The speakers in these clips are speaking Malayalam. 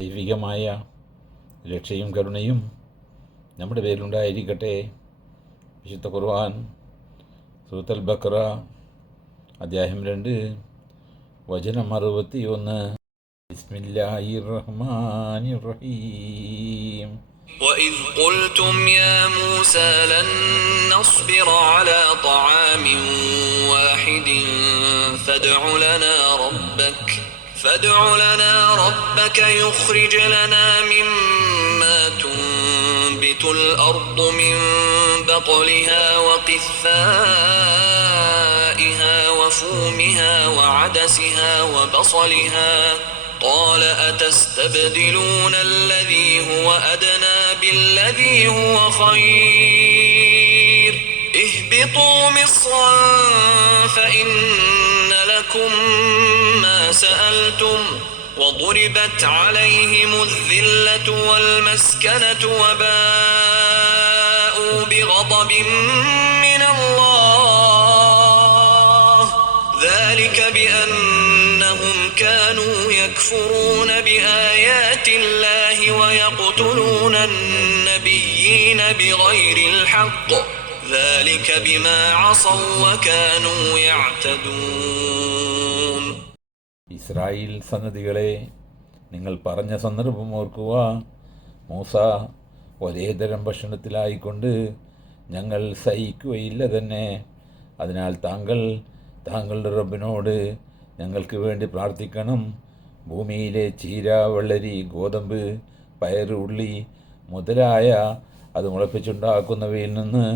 ദൈവികമായ രക്ഷയും കരുണയും നമ്മുടെ പേരിലുണ്ടായിരിക്കട്ടെ. വിശുദ്ധ ഖുർആൻ സൂറത്തുൽ ബഖറ അധ്യായം 2 വചനം 61. ബിസ്മില്ലാഹിർ റഹ്മാനിർ റഹീം. وَإِذْ قُلْتُمْ يَا مُوسَى لَن نَّصْبِرَ عَلَى طَعَامٍ وَاحِدٍ فادع لنا ربك يخرج لنا مما تنبت الأرض من بقلها وقثائها وفومها وعدسها وبصلها قال أتستبدلون الذي هو أدنى بالذي هو خير اهبطوا مصرا فإن لكم ما سألتم وضربت عليهم الذلة والمسكنة وباءوا بغضب من الله ذلك بأنهم كانوا يكفرون بآيات الله ويقتلون النبيين بغير الحق ذلك بما عصوا وكانوا يعتدون. ഇസ്രായേൽ സന്തതികളെ, നിങ്ങൾ പറഞ്ഞ സന്ദർഭം ഓർക്കുക. മൂസ ഒരേതരം ഭക്ഷണത്തിലായിക്കൊണ്ട് ഞങ്ങൾ സഹിക്കുകയില്ല തന്നെ. അതിനാൽ താങ്കളുടെ റബ്ബിനോട് ഞങ്ങൾക്ക് വേണ്ടി പ്രാർത്ഥിക്കണം. ഭൂമിയിലെ ചീര, വെള്ളരി, ഗോതമ്പ്, പയറ്, ഉള്ളി മുതലായ അത് മുളപ്പിച്ചുണ്ടാക്കുന്നവയിൽ നിന്ന്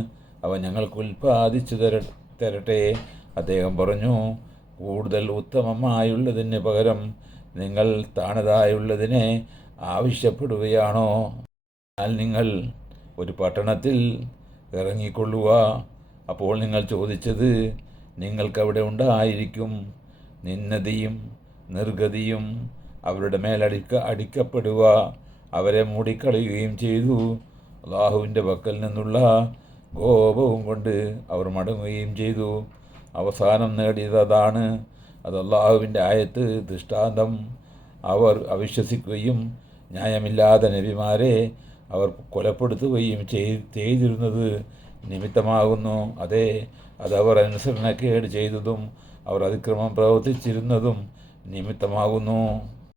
അവ ഞങ്ങൾക്ക് ഉൽപ്പാദിച്ചു തരട്ടെ. അദ്ദേഹം പറഞ്ഞു, കൂടുതൽ ഉത്തമമായുള്ളതിന് പകരം നിങ്ങൾ താണതായുള്ളതിനെ ആവശ്യപ്പെടുകയാണോ? എന്നാൽ നിങ്ങൾ ഒരു പട്ടണത്തിൽ ഇറങ്ങിക്കൊള്ളുക. അപ്പോൾ നിങ്ങൾ ചോദിച്ചത് നിങ്ങൾക്കവിടെ ഉണ്ടായിരിക്കും. നിന്നതിയും നിർഗതിയും അവരുടെ അടിക്കപ്പെടുക. അവരെ മൂടിക്കളയുകയും ചെയ്തു. അള്ളാഹുവിൻ്റെ പക്കൽ നിന്നുള്ള കോപവും കൊണ്ട് അവർ മടങ്ങുകയും ചെയ്തു. അവസാനം നേടിയതാണ്. അത് അള്ളാഹുവിൻ്റെ ആയത്ത്, ദൃഷ്ടാന്തം. അവർ അവിശ്വസിക്കുകയും ന്യായമില്ലാത്ത നബിമാരെ അവർ കൊലപ്പെടുത്തുകയും ചെയ്തിരുന്നത് നിമിത്തമാകുന്നു. അതെ, അതവർ അനുസരണക്കേട് ചെയ്തതും അവർ അതിക്രമം പ്രവർത്തിച്ചിരുന്നതും നിമിത്തമാകുന്നു.